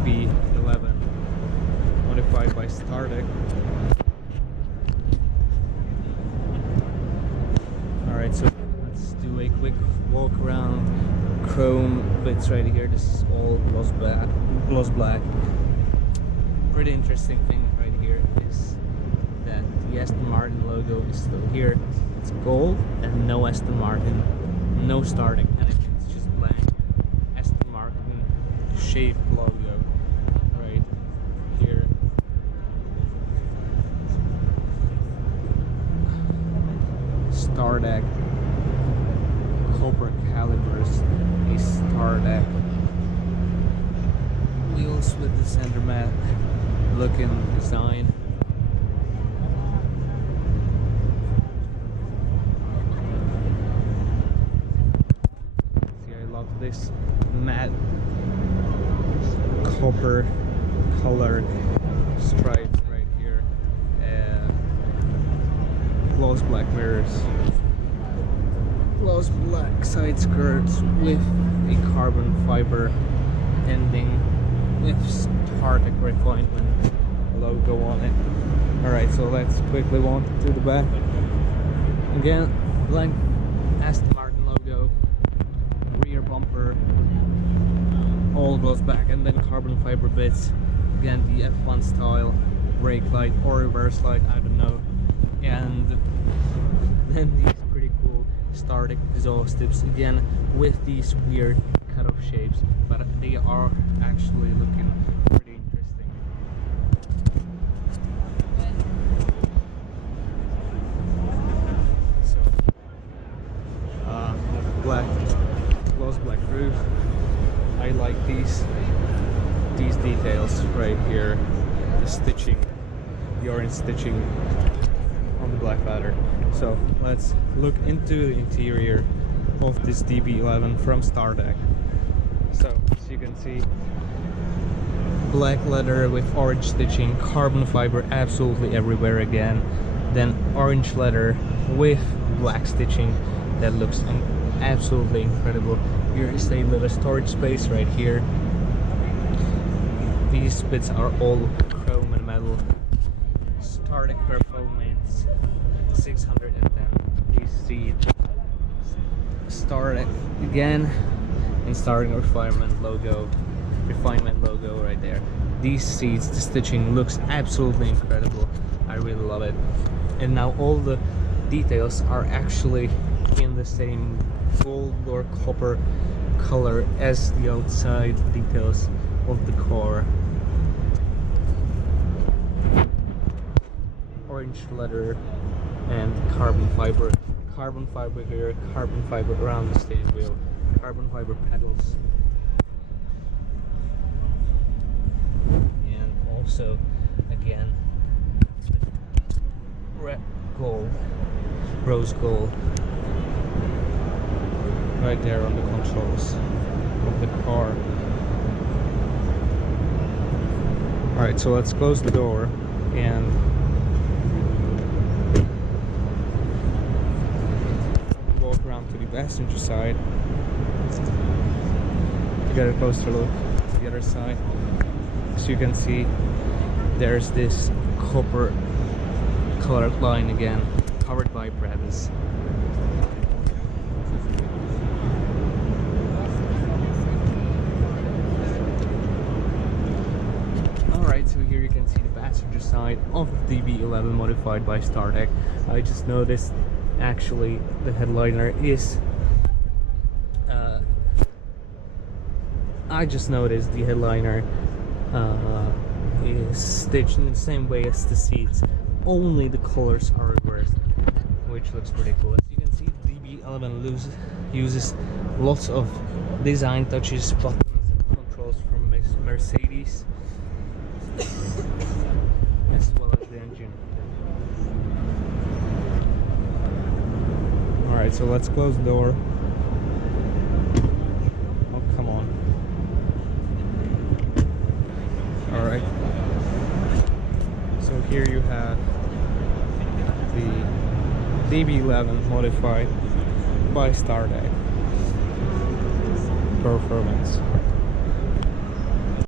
DB11 modified by Startech. Alright, so let's do a quick walk around. Chrome bits right here. This is all gloss black. Pretty interesting thing right here is that the Aston Martin logo is still here. It's gold and no Aston Martin, no Startech, anything. It's just black Aston Martin shaped logo right here. Startech copper calibers, a Startech wheels with the center mat looking design. See, I love this matte copper colored stripes right here, and gloss black mirrors, gloss black side skirts with a carbon fiber ending with Startech refinement logo on it. Alright, so let's quickly walk to the back. Again, blank Aston Martin logo, rear bumper, all gloss black, and then carbon fiber bits. Again, the F1 style brake light or reverse light, I don't know. And then these pretty cool Startech exhaust tips, again with these weird cut-off shapes, but they are actually looking pretty interesting. So, black, gloss black roof. I like these details right here, the stitching, the orange stitching on the black leather. So let's look into the interior of this DB11 from Startech. So as you can see, black leather with orange stitching, carbon fiber absolutely everywhere again, then orange leather with black stitching. That looks absolutely incredible. Here is a little storage space right here. These bits are all chrome and metal. Startech Performance 610. You see Startech again, and Startech refinement logo right there. These seats, the stitching looks absolutely incredible. I really love it. And now all the details are actually in the same gold or copper color as the outside details of the car. Orange leather and carbon fiber here, carbon fiber around the steering wheel, carbon fiber pedals, and also again red gold, rose gold right there on the controls of the car. Alright, so let's close the door and walk around to the passenger side to get a closer look at the other side. As you can see, there's this copper colored line again, covered by brads. Alright, so here you can see the passenger side of the DB11 modified by Startech. I just noticed actually the headliner is is stitched in the same way as the seats, only the colors are reversed, which looks pretty cool. As you can see, the DB11 uses lots of design touches, buttons and controls from Mercedes as well as the engine. Alright, so let's close the door. Oh, come on. Alright. So here you have the DB11 modified by Startech Performance.